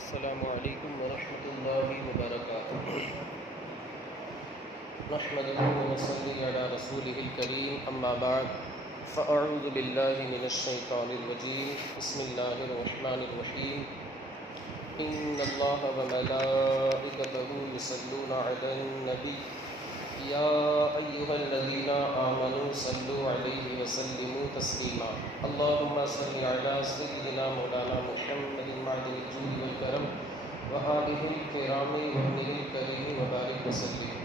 السلام علیکم ورحمۃ اللہ وبرکاتہ۔ نحمده ونصلي على رسوله الكريم اما بعد فاعوذ باللہ من الشیطان الرجیم بسم اللہ الرحمن الرحیم ان اللہ وملائکتہ یصلون علی النبی یا ایھا الذین آمنوا صلوا علیہ وسلموا تسلیما اللہم صل علی سیدنا مولانا محمد معدن الجود والکرم وآلہ الکرام وابنہ الکریم وبارک وسلم۔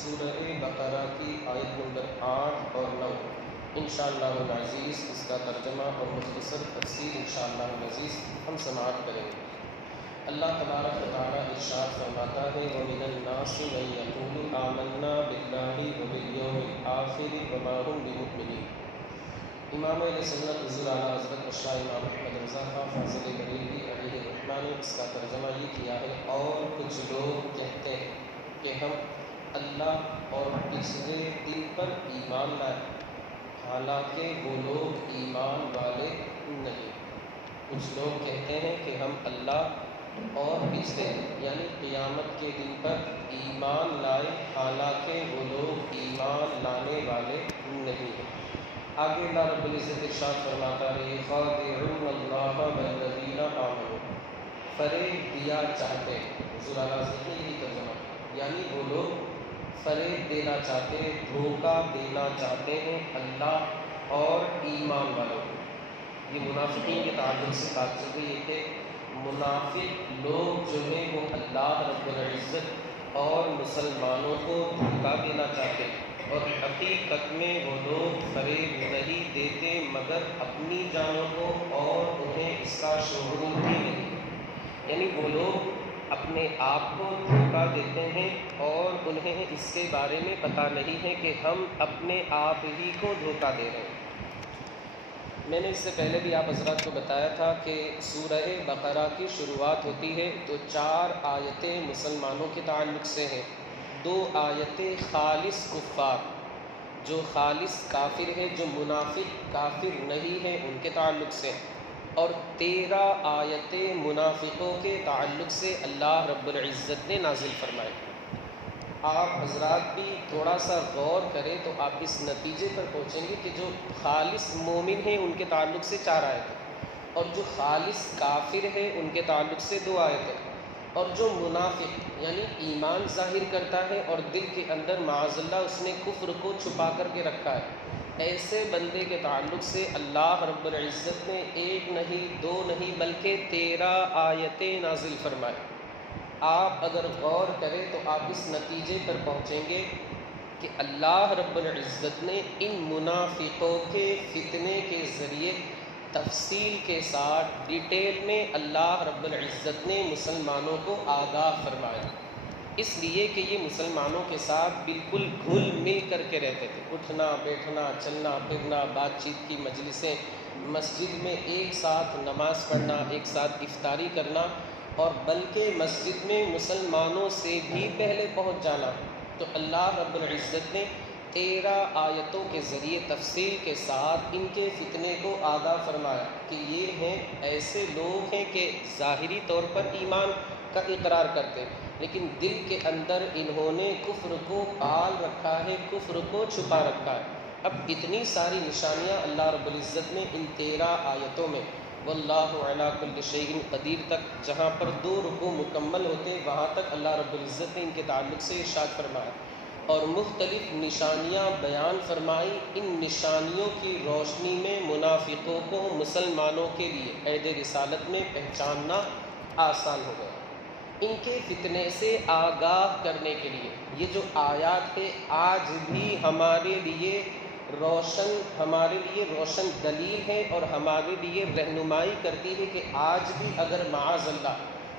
سورہ بقرہ کی آیت نمبر 8 اور 9 انشاءاللہ العزیز اس کا ترجمہ اور مختصر تفسیر انشاءاللہ العزیز ہم سماعت کریں گے۔ اللہ تبارک و تعالیٰ ارشاد فرماتا ہے وَمِنَ النَّاسِ مَن يَقُولُ آمَنَّا بِاللَّهِ وَبِالْيَوْمِ الْآخِرِ وَمَا هُمْ بِمُؤْمِنِينَ۔ امام علیہ سنت حضور اعلیٰ حضرت اشراء امام احمد رضا خان فاضل بریلوی علیہ الرحمٰن نے اس کا ترجمہ یہ کیا ہے، اور کچھ لوگ کہتے ہیں کہ ہم اللہ اور تیسرے دن پر ایمان لائے، حالانکہ وہ لوگ ایمان والے نہیں۔ کچھ لوگ کہتے ہیں کہ ہم اللہ اور تیسرے یعنی قیامت کے دن پر ایمان لائے، حالانکہ وہ لوگ ایمان لانے والے نہیں ہیں۔ آگے اللہ رب العزت ارشاد فرماتا ہے خادعون اللہ والذین آمنوا، فریب دیا چاہتے ہیں۔ حضور اعلیٰ حضرت نے یہی ترجمہ، یعنی وہ لوگ فریب دینا چاہتے ہیں، دھوکہ دینا چاہتے ہیں اللہ اور ایمان والوں کو۔ یہ منافقین کے تعلق سے بات چل رہی ہے کہ منافق لوگ جو ہیں وہ اللہ رب العزت اور مسلمانوں کو دھوکہ دینا چاہتے ہیں، اور حقیقت میں وہ لوگ فریب نہیں دیتے مگر اپنی جانوں کو، اور انہیں اس کا شعور بھی نہیں، یعنی وہ لوگ اپنے آپ کو دھوکہ دیتے ہیں اور انہیں اس کے بارے میں پتہ نہیں ہے کہ ہم اپنے آپ ہی کو دھوکہ دے رہے ہیں۔ میں نے اس سے پہلے بھی آپ حضرات کو بتایا تھا کہ سورہ بقرہ کی شروعات ہوتی ہے تو 4 آیتیں مسلمانوں کے تعلق سے ہیں، 2 آیتیں خالص کفار جو خالص کافر ہے، جو منافق کافر نہیں ہے ان کے تعلق سے، اور 13 آیتیں منافقوں کے تعلق سے اللہ رب العزت نے نازل فرمائے۔ آپ حضرات بھی تھوڑا سا غور کریں تو آپ اس نتیجے پر پہنچیں گے کہ جو خالص مومن ہیں ان کے تعلق سے 4 آیتیں، اور جو خالص کافر ہے ان کے تعلق سے 2 آیتیں، اور جو منافق یعنی ایمان ظاہر کرتا ہے اور دل کے اندر معاذ اللہ اس نے کفر کو چھپا کر کے رکھا ہے، ایسے بندے کے تعلق سے اللہ رب العزت نے 1 نہیں 2 نہیں بلکہ 13 آیتیں نازل فرمائے۔ آپ اگر غور کریں تو آپ اس نتیجے پر پہنچیں گے کہ اللہ رب العزت نے ان منافقوں کے فتنے کے ذریعے تفصیل کے ساتھ ڈیٹیل میں اللہ رب العزت نے مسلمانوں کو آگاہ فرمایا، اس لیے کہ یہ مسلمانوں کے ساتھ بالکل گھل مل کر کے رہتے تھے، اٹھنا بیٹھنا چلنا پھرنا، بات چیت کی مجلسیں، مسجد میں ایک ساتھ نماز پڑھنا، ایک ساتھ افطاری کرنا، اور بلکہ مسجد میں مسلمانوں سے بھی پہلے پہنچ جانا۔ تو اللہ رب العزت نے 13 آیتوں کے ذریعے تفصیل کے ساتھ ان کے فتنے کو آگاہ فرمایا کہ یہ ہیں ایسے لوگ ہیں کہ ظاہری طور پر ایمان کا اقرار کرتے ہیں، لیکن دل کے اندر انہوں نے کفر کو پال رکھا ہے، کفر کو چھپا رکھا ہے۔ اب اتنی ساری نشانیاں اللہ رب العزت نے ان 13 آیتوں میں واللہ علی کل شیء قدیر تک، جہاں پر 2 رکوع مکمل ہوتے ہیں وہاں تک اللہ رب العزت نے ان کے تعلق سے ارشاد فرمایا، اور مختلف نشانیاں بیان فرمائی۔ ان نشانیوں کی روشنی میں منافقوں کو مسلمانوں کے لیے عہد رسالت میں پہچاننا آسان ہو گیا، ان کے فتنے سے آگاہ کرنے کے لیے یہ جو آیات ہے آج بھی ہمارے لیے روشن دلیل ہے، اور ہمارے لیے رہنمائی کرتی ہے کہ آج بھی اگر معاذ اللہ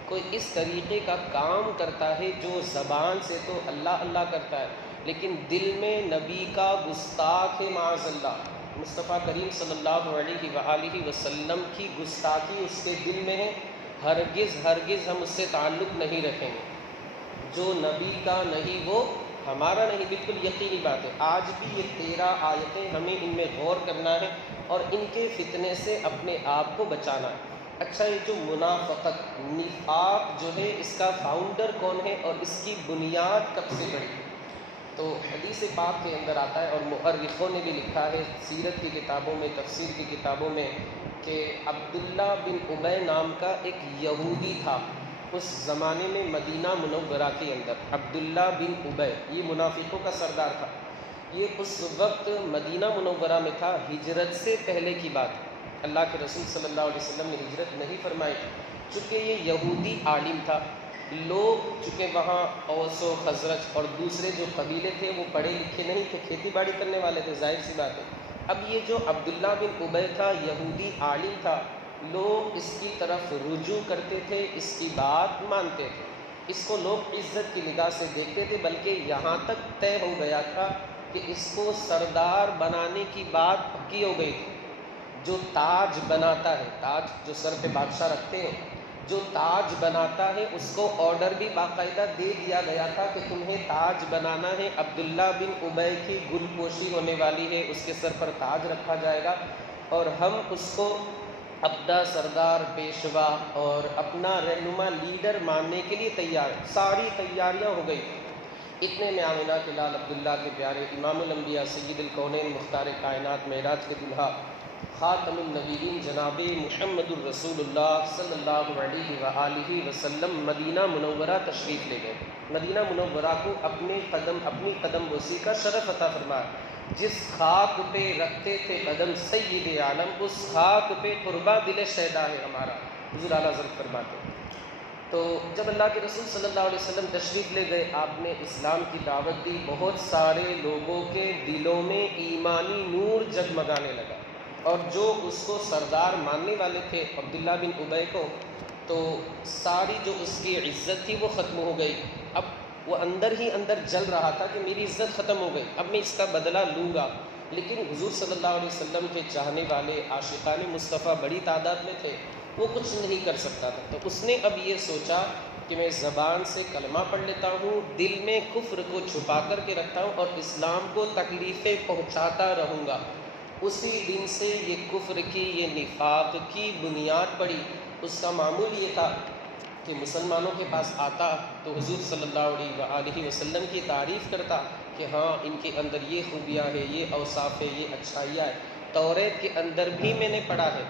کوئی اس طریقے کا کام کرتا ہے جو زبان سے تو اللہ اللہ کرتا ہے لیکن دل میں نبی کا گستاخ ہے، معاذ اللہ مصطفیٰ کریم صلی اللہ علیہ وآلہ وسلم کی گستاخی اس کے دل میں ہے، ہرگز ہم اس سے تعلق نہیں رکھیں گے۔ جو نبی کا نہیں وہ ہمارا نہیں، بالکل یقینی بات ہے۔ آج بھی یہ 13 آیتیں ہمیں ان میں غور کرنا ہے اور ان کے فتنے سے اپنے آپ کو بچانا ہے۔ اچھا، یہ جو منافقت، نفاق جو ہے، اس کا فاؤنڈر کون ہے اور اس کی بنیاد کب سے پڑی؟ تو حدیث پاک کے اندر آتا ہے، اور مؤرخوں نے بھی لکھا ہے سیرت کی کتابوں میں، تفسیر کی کتابوں میں، کہ عبداللہ بن ابی نام کا ایک یہودی تھا اس زمانے میں مدینہ منورہ کے اندر۔ عبداللہ بن ابی یہ منافقوں کا سردار تھا۔ یہ اس وقت مدینہ منورہ میں تھا، ہجرت سے پہلے کی بات۔ اللہ کے رسول صلی اللہ علیہ وسلم نے ہجرت نہیں فرمائی، چونکہ یہ یہودی عالم تھا۔ لوگ چونکہ وہاں اوس و خزرج اور دوسرے جو قبیلے تھے وہ پڑھے لکھے نہیں تھے، کھیتی باڑی کرنے والے تھے، ظاہر سی بات ہے۔ اب یہ جو عبداللہ بن ابی تھا، یہودی عالم تھا، لوگ اس کی طرف رجوع کرتے تھے، اس کی بات مانتے تھے، اس کو لوگ عزت کی نگاہ سے دیکھتے تھے، بلکہ یہاں تک طے ہو گیا تھا کہ اس کو سردار بنانے کی بات پکی ہو گئی تھی۔ جو تاج بناتا ہے، تاج جو سر پہ بادشاہ رکھتے ہیں، جو تاج بناتا ہے اس کو آرڈر بھی باقاعدہ دے دیا گیا تھا کہ تمہیں تاج بنانا ہے، عبداللہ بن ابی کی گل پوشی ہونے والی ہے، اس کے سر پر تاج رکھا جائے گا، اور ہم اس کو اپنا سردار، پیشوا اور اپنا رہنما، لیڈر ماننے کے لیے تیار ہیں۔ ساری تیاریاں ہو گئی۔ اتنے میں آمنہ کے لال، عبداللہ کے پیارے، امام الانبیاء، سید الکونین، مختار کائنات، معراج کے دلہا، خاتم النبیین، جناب محمد الرسول اللہ صلی اللہ علیہ وآلہ وسلم مدینہ منورہ تشریف لے گئے۔ مدینہ منورہ کو اپنی قدم بوسی کا شرف عطا فرمایا۔ جس خاک پہ رکھتے تھے قدم سید عالم، اس خاک پہ قربا دل شیدا ہے ہمارا، حضور اعلیٰ حضرت فرماتے ہیں۔ تو جب اللہ کے رسول صلی اللہ علیہ وسلم تشریف لے گئے، آپ نے اسلام کی دعوت دی، بہت سارے لوگوں کے دلوں میں ایمانی نور جگمگانے لگا، اور جو اس کو سردار ماننے والے تھے عبداللہ بن ابی کو، تو ساری جو اس کی عزت تھی وہ ختم ہو گئی۔ اب وہ اندر ہی اندر جل رہا تھا کہ میری عزت ختم ہو گئی، اب میں اس کا بدلہ لوں گا، لیکن حضور صلی اللہ علیہ وسلم کے چاہنے والے عاشقان مصطفیٰ بڑی تعداد میں تھے، وہ کچھ نہیں کر سکتا تھا۔ تو اس نے اب یہ سوچا کہ میں زبان سے کلمہ پڑھ لیتا ہوں، دل میں کفر کو چھپا کر کے رکھتا ہوں، اور اسلام کو تکلیفیں پہنچاتا رہوں گا۔ اسی دن سے یہ کفر کی، یہ نفاق کی بنیاد پڑی۔ اس کا معمول یہ تھا کہ مسلمانوں کے پاس آتا تو حضور صلی اللہ علیہ وآلہ وسلم کی تعریف کرتا کہ ہاں ان کے اندر یہ خوبیاں ہیں، یہ اوصاف ہے، یہ اچھائیاں ہیں، توریت کے اندر بھی میں نے پڑھا ہے۔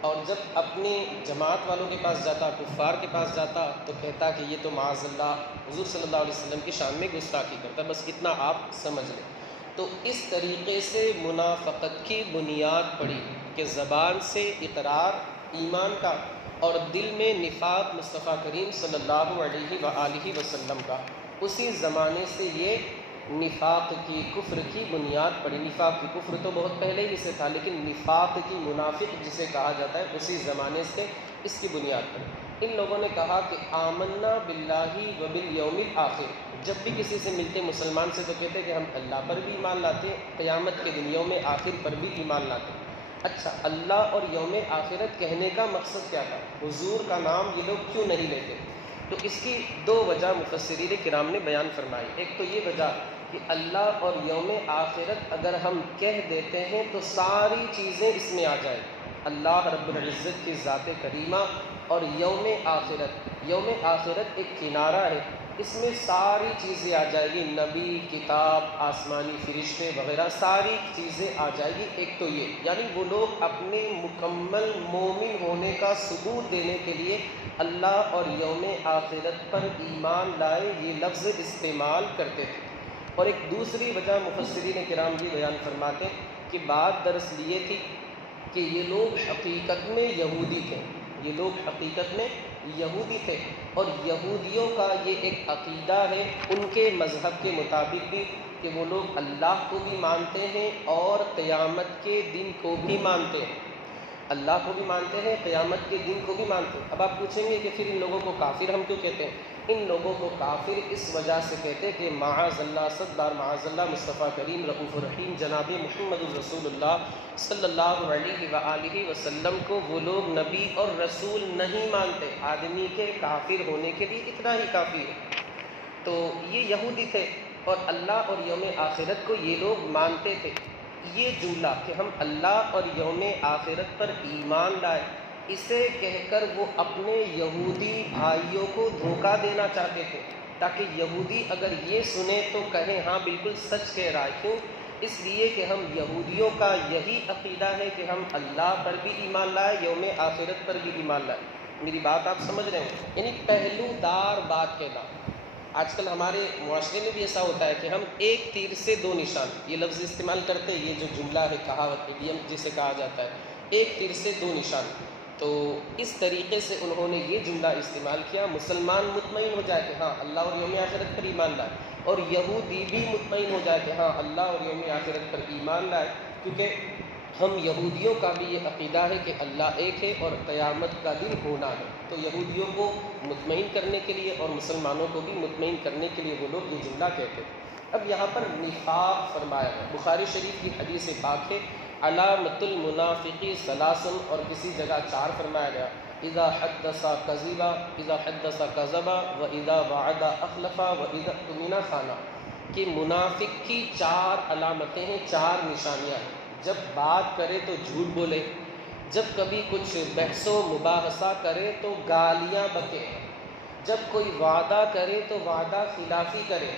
اور جب اپنی جماعت والوں کے پاس جاتا، کفار کے پاس جاتا، تو کہتا کہ یہ تو معاذ اللہ حضور صلی اللہ علیہ وسلم کی شان میں گستاخی کرتا، بس اتنا آپ سمجھ لیں۔ تو اس طریقے سے منافقت کی بنیاد پڑی کہ زبان سے اقرار ایمان کا، اور دل میں نفاق مصطفیٰ کریم صلی اللہ علیہ وآلہ وسلم کا۔ اسی زمانے سے یہ نفاق کی، کفر کی بنیاد پڑی۔ نفاق کی، کفر تو بہت پہلے ہی سے تھا، لیکن نفاق کی، منافق جسے کہا جاتا ہے، اسی زمانے سے اس کی بنیاد پڑی۔ ان لوگوں نے کہا کہ آمنا باللہ وبالیوم الآخر، جب بھی کسی سے ملتے مسلمان سے تو کہتے کہ ہم اللہ پر بھی ایمان لاتے ہیں، قیامت کے دن یوم آخر پر بھی ایمان لاتے ہیں۔ اچھا، اللہ اور یوم آخرت کہنے کا مقصد کیا تھا؟ حضور کا نام یہ لوگ کیوں نہیں لیتے؟ تو اس کی دو وجہ مفسرین کرام نے بیان فرمائی۔ ایک تو یہ وجہ کہ اللہ اور یوم آخرت اگر ہم کہہ دیتے ہیں تو ساری چیزیں اس میں آ جائیں، اللہ رب العزت کی ذات کریمہ اور یوم آخرت۔ یوم آخرت ایک کنارہ ہے، اس میں ساری چیزیں آ جائے گی، نبی، کتاب، آسمانی فرشتے وغیرہ ساری چیزیں آ جائے گی۔ ایک تو یہ، یعنی وہ لوگ اپنے مکمل مومن ہونے کا ثبوت دینے کے لیے اللہ اور یوم آخرت پر ایمان لائے یہ لفظ استعمال کرتے تھے۔ اور ایک دوسری وجہ مفسرین کرام بھی بیان فرماتے ہیں کہ بات دراصل یہ تھی کہ یہ لوگ حقیقت میں یہودی تھے، یہ لوگ حقیقت میں یہودی تھے، اور یہودیوں کا یہ ایک عقیدہ ہے ان کے مذہب کے مطابق بھی کہ وہ لوگ اللہ کو بھی مانتے ہیں اور قیامت کے دن کو بھی مانتے ہیں، اللہ کو بھی مانتے ہیں، قیامت کے دن کو بھی مانتے ہیں۔ اب آپ پوچھیں گے کہ پھر ان لوگوں کو کافر ہم کیوں کہتے ہیں؟ ان لوگوں کو کافر اس وجہ سے کہتے ہیں کہ معاذ اللہ، صد بار معاذ اللہ، مصطفیٰ کریم رؤوف الرحیم جناب محمد الرسول اللہ صلی اللہ علیہ وآلہ وسلم کو وہ لوگ نبی اور رسول نہیں مانتے۔ آدمی کے کافر ہونے کے لیے اتنا ہی کافی ہے۔ تو یہ یہودی تھے، اور اللہ اور یوم آخرت کو یہ لوگ مانتے تھے۔ یہ جملہ کہ ہم اللہ اور یوم آخرت پر ایمان لائے، اسے کہہ کر وہ اپنے یہودی بھائیوں کو دھوکہ دینا چاہتے تھے، تاکہ یہودی اگر یہ سنیں تو کہیں ہاں بالکل سچ کہہ رہا ہے۔ کیوں؟ اس لیے کہ ہم یہودیوں کا یہی عقیدہ ہے کہ ہم اللہ پر بھی ایمان لائے، یوم آخرت پر بھی ایمان لائے۔ میری بات آپ سمجھ رہے ہیں؟ یعنی پہلو دار بات کہنا۔ آج کل ہمارے معاشرے میں بھی ایسا ہوتا ہے کہ ہم ایک تیر سے دو نشان، یہ لفظ استعمال کرتے ہیں، یہ جو جملہ ہے، کہاوت ایڈیم جسے کہا جاتا ہے، ایک تیر سے دو نشان۔ تو اس طریقے سے انہوں نے یہ جملہ استعمال کیا، مسلمان مطمئن ہو جائے کہ ہاں اللہ اور یوم آخرت پر ایمان لائے، اور یہودی بھی مطمئن ہو جائے کہ ہاں اللہ اور یوم آخرت پر ایمان لائے، کیونکہ ہم یہودیوں کا بھی یہ عقیدہ ہے کہ اللہ ایک ہے اور قیامت کا دن ہونا ہے۔ تو یہودیوں کو مطمئن کرنے کے لیے اور مسلمانوں کو بھی مطمئن کرنے کے لیے وہ لوگ یہ جملہ کہتے ہیں۔ اب یہاں پر نفاق فرمایا ہے، بخاری شریف کی حدیث پاک ہے، علامت المنافقی ثلاثن، اور کسی جگہ 4 فرمایا گیا، اذا حدث کذبا، اذا حدث کذبا، واذا وعد اخلف، واذا اؤتمن خان، کہ منافق کی 4 علامتیں ہیں، 4 نشانیاں ہیں۔ جب بات کرے تو جھوٹ بولے، جب کبھی کچھ بحث و مباحثہ کرے تو گالیاں بکے، جب کوئی وعدہ کرے تو وعدہ خلافی کرے،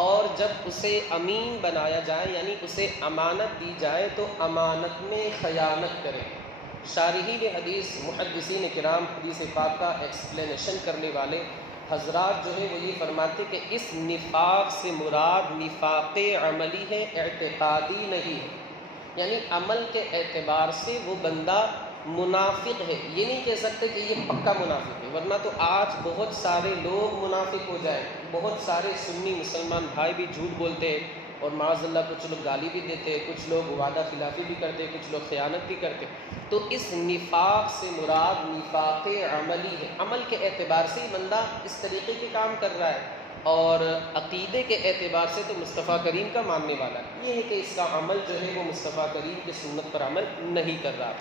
اور جب اسے امین بنایا جائے یعنی اسے امانت دی جائے تو امانت میں خیانت کرے۔ شارحین حدیث، محدثین کرام، حدیث پاک کا ایکسپلینیشن کرنے والے حضرات جو ہے وہ یہ فرماتے کہ اس نفاق سے مراد نفاق عملی ہے، اعتقادی نہیں ہے۔ یعنی عمل کے اعتبار سے وہ بندہ منافق ہے، یہ نہیں کہہ سکتے کہ یہ پکا منافق ہے، ورنہ تو آج بہت سارے لوگ منافق ہو جائیں، بہت سارے سنی مسلمان بھائی بھی جھوٹ بولتے ہیں، اور معاذ اللہ کچھ لوگ گالی بھی دیتے ہیں، کچھ لوگ وعدہ خلافی بھی کرتے ہیں، کچھ لوگ خیانت بھی کرتے ہیں۔ تو اس نفاق سے مراد نفاق عملی ہے، عمل کے اعتبار سے ہی بندہ اس طریقے کے کام کر رہا ہے، اور عقیدے کے اعتبار سے تو مصطفیٰ کریم کا ماننے والا ہے، یہ ہے کہ اس کا عمل جو ہے وہ مصطفیٰ کریم کی سنت پر عمل نہیں کر رہا۔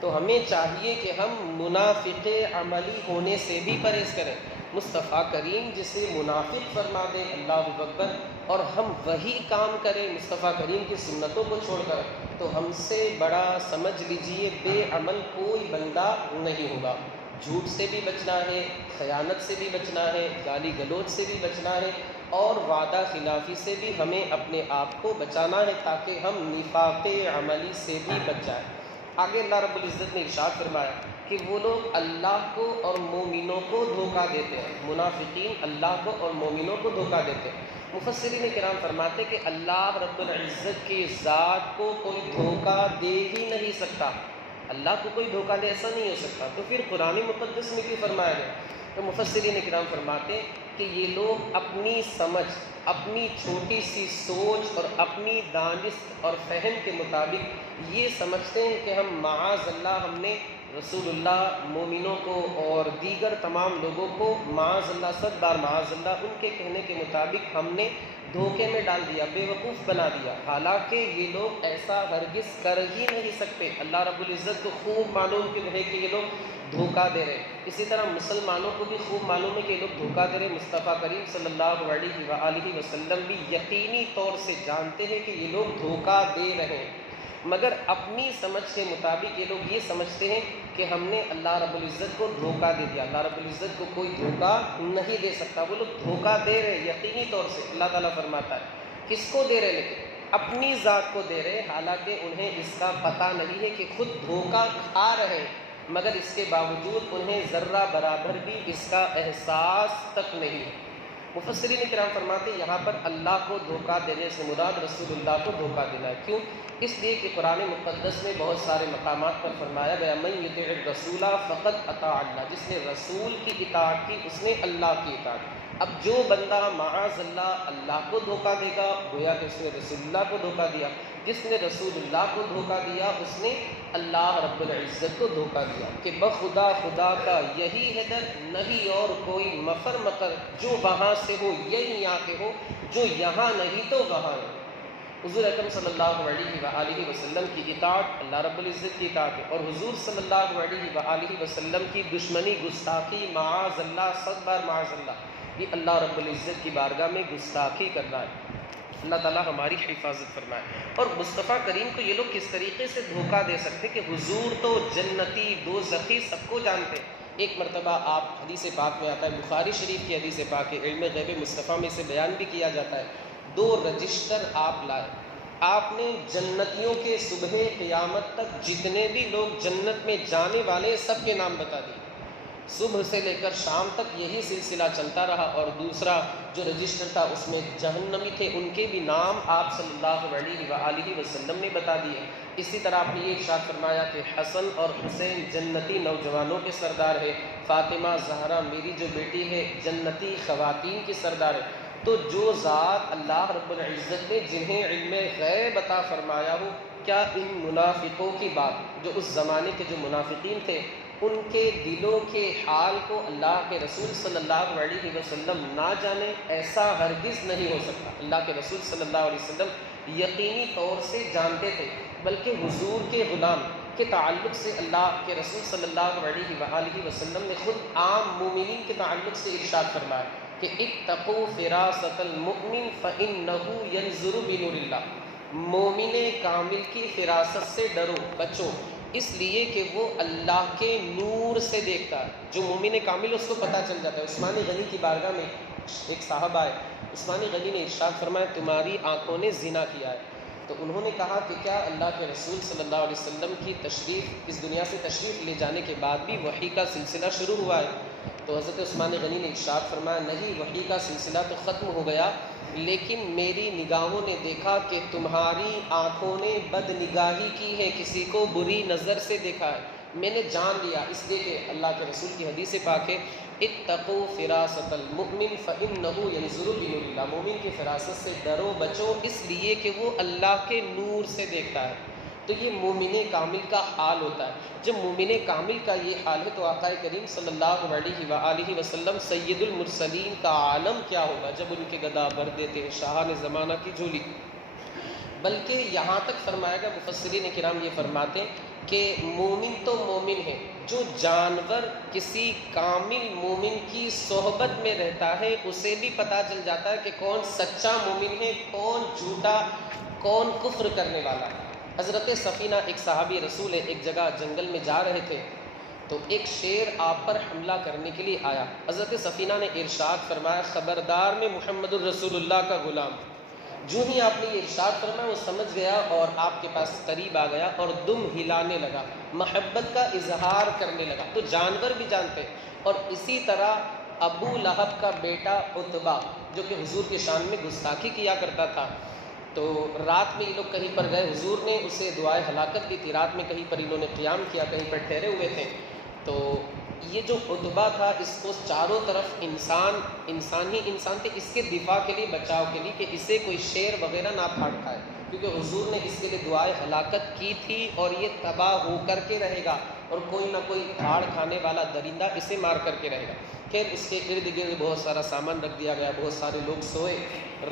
تو ہمیں چاہیے کہ ہم منافق عملی ہونے سے بھی پرہیز کریں۔ مصطفیٰ کریم جسے منافق فرما دے، اللہ اکبر، اور ہم وہی کام کریں مصطفیٰ کریم کی سنتوں کو چھوڑ کر، تو ہم سے بڑا سمجھ لیجئے بے عمل کوئی بندہ نہیں ہوگا۔ جھوٹ سے بھی بچنا ہے، خیانت سے بھی بچنا ہے، گالی گلوچ سے بھی بچنا ہے، اور وعدہ خلافی سے بھی ہمیں اپنے آپ کو بچانا ہے، تاکہ ہم نفاق عملی سے بھی بچ جائیں۔ آگے اللہ رب العزت نے ارشاد فرمایا کہ وہ لوگ اللہ کو اور مومنوں کو دھوکہ دیتے ہیں، منافقین اللہ کو اور مومنوں کو دھوکہ دیتے ہیں۔ مفسرین کرام فرماتے کہ اللہ رب العزت کی ذات کو کوئی دھوکہ دے ہی نہیں سکتا، اللہ کو کوئی دھوکہ دے ایسا نہیں ہو سکتا، تو پھر قرآن مقدس میں بھی فرمایا گیا۔ تو مفسرین کرام فرماتے کہ یہ لوگ اپنی سمجھ، اپنی چھوٹی سی سوچ اور اپنی دانست اور فہم کے مطابق یہ سمجھتے ہیں کہ ہم معاذ اللہ، ہم نے رسول اللہ، مومنوں کو اور دیگر تمام لوگوں کو معاذ اللہ، 100 بار معاذ اللہ، ان کے کہنے کے مطابق ہم نے دھوکے میں ڈال دیا، بے وقوف بنا دیا، حالانکہ یہ لوگ ایسا ہرگز کر ہی نہیں سکتے۔ اللہ رب العزت کو خوب معلوم ہے کہ یہ لوگ دھوکہ دے رہے ہیں، اسی طرح مسلمانوں کو بھی خوب معلوم ہے کہ یہ لوگ دھوکہ دے رہے ہیں۔ مصطفیٰ کریم صلی اللہ علیہ وآلہ وسلم بھی یقینی طور سے جانتے ہیں کہ یہ لوگ دھوکہ دے رہے ہیں، مگر اپنی سمجھ کے مطابق یہ لوگ یہ سمجھتے ہیں کہ ہم نے اللہ رب العزت کو دھوکہ دے دیا، اللہ رب العزت کو کوئی دھوکہ نہیں دے سکتا۔ وہ لوگ دھوکہ دے رہے ہیں یقینی طور سے، اللہ تعالیٰ فرماتا ہے کس کو دے رہے، لیکن اپنی ذات کو دے رہے، حالانکہ انہیں اس کا پتہ نہیں ہے کہ خود دھوکہ کھا رہے ہیں، مگر اس کے باوجود انہیں ذرہ برابر بھی اس کا احساس تک نہیں ہے۔ مفسرین کرام فرماتے ہیں یہاں پر اللہ کو دھوکہ دینے سے مراد رسول اللہ کو دھوکہ دینا ہے۔ کیوں؟ اس لیے کہ قرآن مقدس میں بہت سارے مقامات پر فرمایا گیا، من یطع الرسول فقد اطاع اللہ، جس نے رسول کی اطاعت کی اس نے اللہ کی اطاعت کی۔ اب جو بندہ معاذ اللہ اللہ کو دھوکہ دے گا، گویا کہ اس نے رسول اللہ کو دھوکہ دیا، جس نے رسول اللہ کو دھوکہ دیا اس نے اللہ رب العزت کو دھوکہ دیا، کہ بخدا خدا کا یہی ہے در، نہیں اور کوئی مفر مکر، جو وہاں سے ہو یہی یہاں کے ہو، جو یہاں نہیں تو وہاں ہے۔ حضور اکرم صلی اللہ علیہ وآلہ وسلم کی اطاعت اللہ رب العزت کی اطاعت ہے، اور حضور صلی اللہ علیہ وآلہ وسلم کی دشمنی، گستاخی، معاذ اللہ، 100 بار معاذ اللہ، یہ اللہ رب العزت کی بارگاہ میں گستاخی کرنا ہے۔ اللہ تعالیٰ ہماری حفاظت فرمائے۔ اور مصطفیٰ کریم کو یہ لوگ کس طریقے سے دھوکہ دے سکتے کہ حضور تو جنتی دوزخی سب کو جانتے۔ ایک مرتبہ آپ حدیث پاک میں آتا ہے، بخاری شریف کی حدیث پاک ہے، علم غیب مصطفیٰ میں سے بیان بھی کیا جاتا ہے، 2 رجسٹر آپ لائے، آپ نے جنتیوں کے صبح قیامت تک جتنے بھی لوگ جنت میں جانے والے سب کے نام بتا دیے۔ صبح سے لے کر شام تک یہی سلسلہ چلتا رہا، اور دوسرا جو رجسٹر تھا اس میں جہنمی تھے، ان کے بھی نام آپ صلی اللہ علیہ وآلہ وسلم نے بتا دیے۔ اسی طرح آپ نے یہ ارشاد فرمایا کہ حسن اور حسین جنتی نوجوانوں کے سردار ہے، فاطمہ زہرا میری جو بیٹی ہے جنتی خواتین کی سردار ہے۔ تو جو ذات اللہ رب العزت نے جنہیں علم غیب عطا فرمایا ہو، کیا ان منافقوں کی بات، جو اس زمانے کے جو منافقین تھے، ان کے دلوں کے حال کو اللہ کے رسول صلی اللہ علیہ وسلم نہ جانے؟ ایسا ہرگز نہیں ہو سکتا۔ اللہ کے رسول صلی اللہ علیہ وسلم یقینی طور سے جانتے تھے، بلکہ حضور کے غلام کے تعلق سے اللہ کے رسول صلی اللہ علیہ وآلہ وسلم نے خود عام مومنین کے تعلق سے ارشاد فرمایا کہ اتقوا فراست المؤمن فإنه ينظر بنور اللہ، مومن کامل کی فراست سے ڈرو، بچو، اس لیے کہ وہ اللہ کے نور سے دیکھتا ہے۔ جو مومن کامل اس کو پتہ چل جاتا ہے۔ عثمان غنی کی بارگاہ میں ایک صاحب آئے، عثمان غنی نے ارشاد فرمایا تمہاری آنکھوں نے زنا کیا ہے۔ تو انہوں نے کہا کہ کیا اللہ کے رسول صلی اللہ علیہ وسلم کی تشریف، اس دنیا سے تشریف لے جانے کے بعد بھی وحی کا سلسلہ شروع ہوا ہے؟ تو حضرت عثمان غنی نے ارشاد فرمایا نہیں، وحی کا سلسلہ تو ختم ہو گیا، لیکن میری نگاہوں نے دیکھا کہ تمہاری آنکھوں نے بد نگاہی کی ہے، کسی کو بری نظر سے دیکھا ہے، میں نے جان لیا۔ اس لیے کہ اللہ کے رسول کی حدیث پاک ہے اتقوا فراست المؤمن فإنه ينظر بنور اللہ، مومن کی فراست سے ڈرو، بچو، اس لیے کہ وہ اللہ کے نور سے دیکھتا ہے۔ تو یہ مومن کامل کا حال ہوتا ہے۔ جب مومن کامل کا یہ حال ہے تو آقا کریم صلی اللہ علیہ وآلہ وسلم سید المرسلین کا عالم کیا ہوگا جب ان کے گدا بھر دیتے ہیں شاہان زمانہ کی جھولی۔ بلکہ یہاں تک فرمایا گیا، مفسرین کرام یہ فرماتے ہیں کہ مومن تو مومن ہے، جو جانور کسی کامل مومن کی صحبت میں رہتا ہے اسے بھی پتہ چل جاتا ہے کہ کون سچا مومن ہے، کون جھوٹا، کون کفر کرنے والا ہے۔ حضرت سفینہ ایک صحابی رسول ہے، ایک جگہ جنگل میں جا رہے تھے تو ایک شیر آپ پر حملہ کرنے کے لیے آیا۔ حضرت سفینہ نے ارشاد فرمایا خبردار میں محمد الرسول اللہ کا غلام۔ جو ہی آپ نے یہ ارشاد فرمایا وہ سمجھ گیا اور آپ کے پاس قریب آ گیا اور دم ہلانے لگا، محبت کا اظہار کرنے لگا۔ تو جانور بھی جانتے ہیں۔ اور اسی طرح ابو لہب کا بیٹا عتبہ جو کہ حضور کے شان میں گستاخی کیا کرتا تھا، تو رات میں یہ لوگ کہیں پر گئے، حضور نے اسے دعائے ہلاکت دی تھی، رات میں کہیں پر انہوں نے قیام کیا، کہیں پر ٹھہرے ہوئے تھے۔ تو یہ جو عتبہ تھا اس کو چاروں طرف انسان ہی انسان تھے، اس کے دفاع کے لیے، بچاؤ کے لیے کہ اسے کوئی شیر وغیرہ نہ پھاڑ کھائے، کیونکہ حضور نے اس کے لیے دعائے ہلاکت کی تھی اور یہ تباہ ہو کر کے رہے گا اور کوئی نہ کوئی پھاڑ کھانے والا درندہ اسے مار کر کے رہے گا۔ خیر اس کے ارد گرد بہت سارا سامان رکھ دیا گیا، بہت سارے لوگ سوئے۔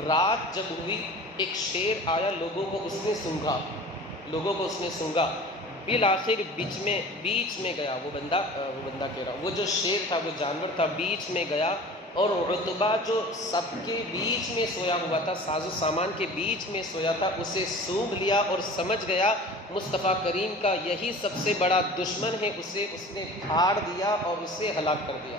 رات جب ہوئی ایک شیر آیا، لوگوں کو اس نے سونگھا، بالآخر بیچ میں گیا وہ بندہ کہہ رہا، وہ جو شیر تھا، وہ جانور تھا، بیچ میں گیا اور عتبہ جو سب کے بیچ میں سویا ہوا تھا، ساز و سامان کے بیچ میں سویا تھا، اسے سونگھ لیا اور سمجھ گیا مصطفیٰ کریم کا یہی سب سے بڑا دشمن ہے، اسے اس نے پھاڑ دیا اور اسے ہلاک کر دیا۔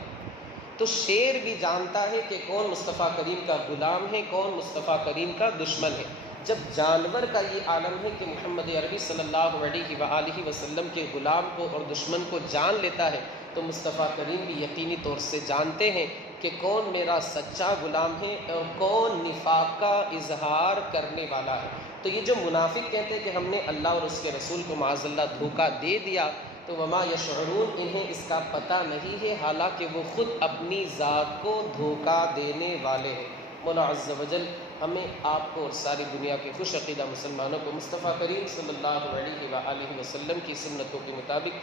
تو شیر بھی جانتا ہے کہ کون مصطفیٰ کریم کا غلام ہے، کون مصطفیٰ کریم کا دشمن ہے۔ جب جانور کا یہ عالم ہے کہ محمد عربی صلی اللہ علیہ وآلہ وسلم کے غلام کو اور دشمن کو جان لیتا ہے، تو مصطفیٰ کریم بھی یقینی طور سے جانتے ہیں کہ کون میرا سچا غلام ہے اور کون نفاق کا اظہار کرنے والا ہے۔ تو یہ جو منافق کہتے ہیں کہ ہم نے اللہ اور اس کے رسول کو معاذ اللہ دھوکہ دے دیا، تو وما یشعرون، انہیں اس کا پتہ نہیں ہے، حالانکہ وہ خود اپنی ذات کو دھوکہ دینے والے ہیں۔ مولا عز و جل ہمیں، آپ کو اور ساری دنیا کے خوش عقیدہ مسلمانوں کو مصطفیٰ کریم صلی اللہ علیہ وآلہ وسلم کی سنتوں کے مطابق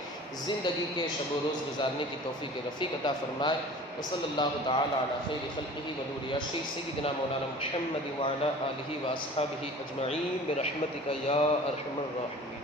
زندگی کے شب و روز گزارنے کی توفیق رفیق عطا فرمائے۔ وصلی اللہ تعالی علی خیر خلقہ ونور عرشہ سیدنا مولانا محمد وعلی آلہ واصحابہ اجمعین برحمتک یا ارحم الراحمین۔